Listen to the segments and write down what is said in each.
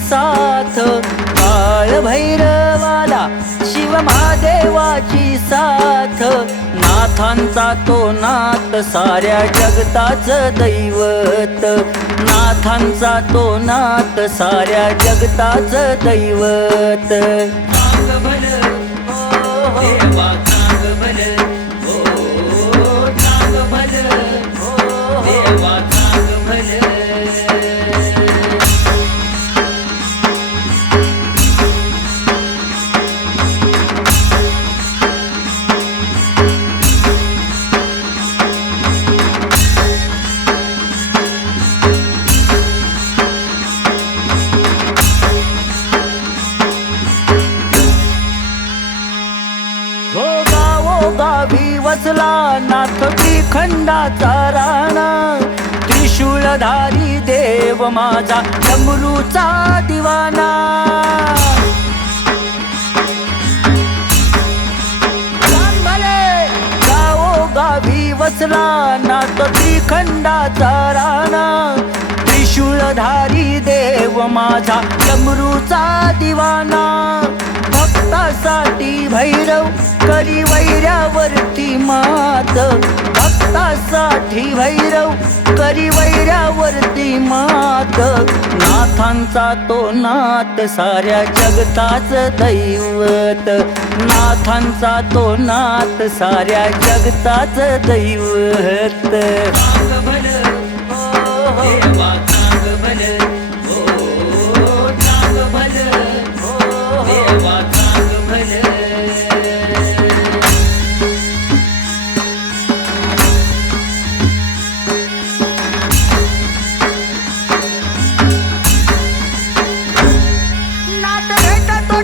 साथ, काळ भैरवाला शिव महादेवाची साथ, नाथांचा तो नाथ साऱ्या जगताचं दैवत, नाथांचा तो नाथ साऱ्या जगताचं दैवत. सांग भलं हो देवा सांग भलं, हो सांग भलं हो देवा सांग भलं. गावी वसला नाथ त्रिखंडाचा राणा, त्रिशूळधारी देव माझा डमरूचा दिवाना. गावी वसला नाथ त्रिखंडाचा राणा, त्रिशूळधारी देव माझा डमरूचा दिवाना. भक्तासाठी भैरव करी वैऱ्यावरती मात, भक्तासाठी भैरव करी वैऱ्यावरती मात, नाथांचा तो नाथ साऱ्या जगताचं दैवत, नाथांचा तो नाथ साऱ्या जगताचं दैवत. सांग भलं हो देवा सांग भलं, हो सांग भलं हो देवा सांग भलं.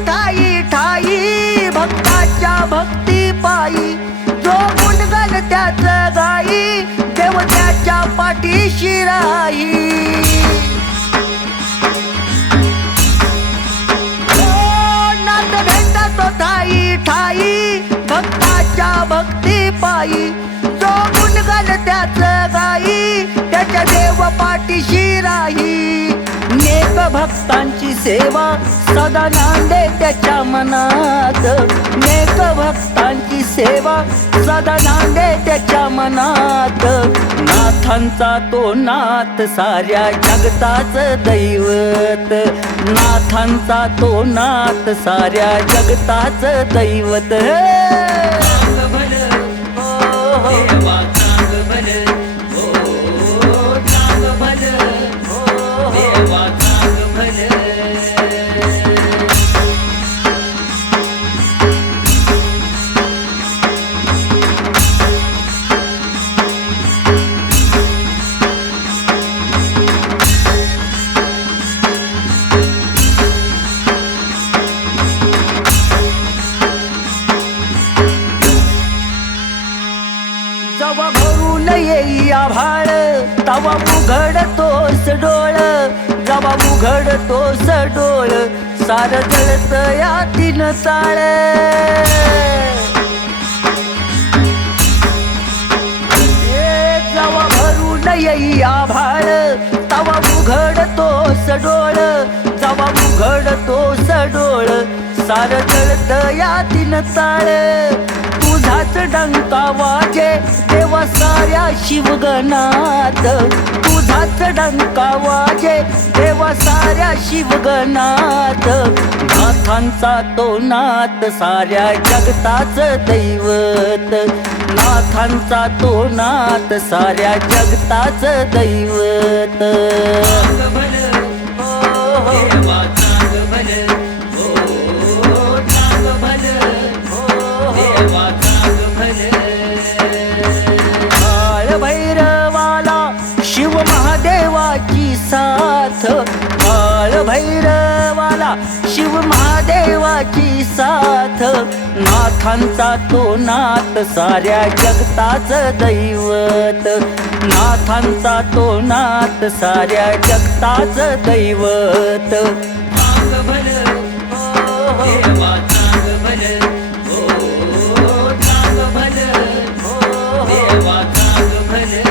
ठाई ठाई भक्ताच्या भक्ती पायी, जो गुणगण त्याच गाई देव त्याच्या पाठीशी राही. नाथ भेटतो ठाई ठाई भक्ताच्या भक्ती पायी, जो गुणगण त्याच गाई त्याच्या देव पाठीशी राही. नेक भक्तांची सेवा सदा नांदे त्याच्या मनात, नेक भक्तांची सेवा सदा नांदे त्याच्या मनात, नाथांचा तो नाथ साऱ्या जगताचं दैवत, नाथांचा तो नाथ साऱ्या जगताचं दैवत. सांग भलं हो देवा सांग भलं, हो सांग भलं हो देवा सांग भलं. जवा भरून येई आभाळ तवा उघडतोस डोळ, जवा उघडतोस डोळ सार जळत या तीन चाळ. जवा भरून येई आभाळ तवा उघडतोस डोळ, जवा उघडतोस डोळ सार जळत या तीन चाळ. तुझाच डंका वाजे देवा साऱ्या शिवगणात, तुझाच डंका वाजे देवा साऱ्या शिवगणात, नाथांचा तो नाथ साऱ्या जगताचं दैवत, नाथांचा तो नाथ साऱ्या जगताचं दैवत. सांग भलं हो देवा सांग भलं, हो सांग भलं हो देवा सांग भलं. काळ भैरवाला शिव महादेवाची साथ, काळ भैरवाला शिव महादेवाची साथ, नाथांचा तो नाथ साऱ्या जगताचं दैवत, नाथांचा तो नाथ साऱ्या जगताचं दैवत. सांग भलं हो देवा सांग भलं, हो सांग भलं हो देवा सांग भलं.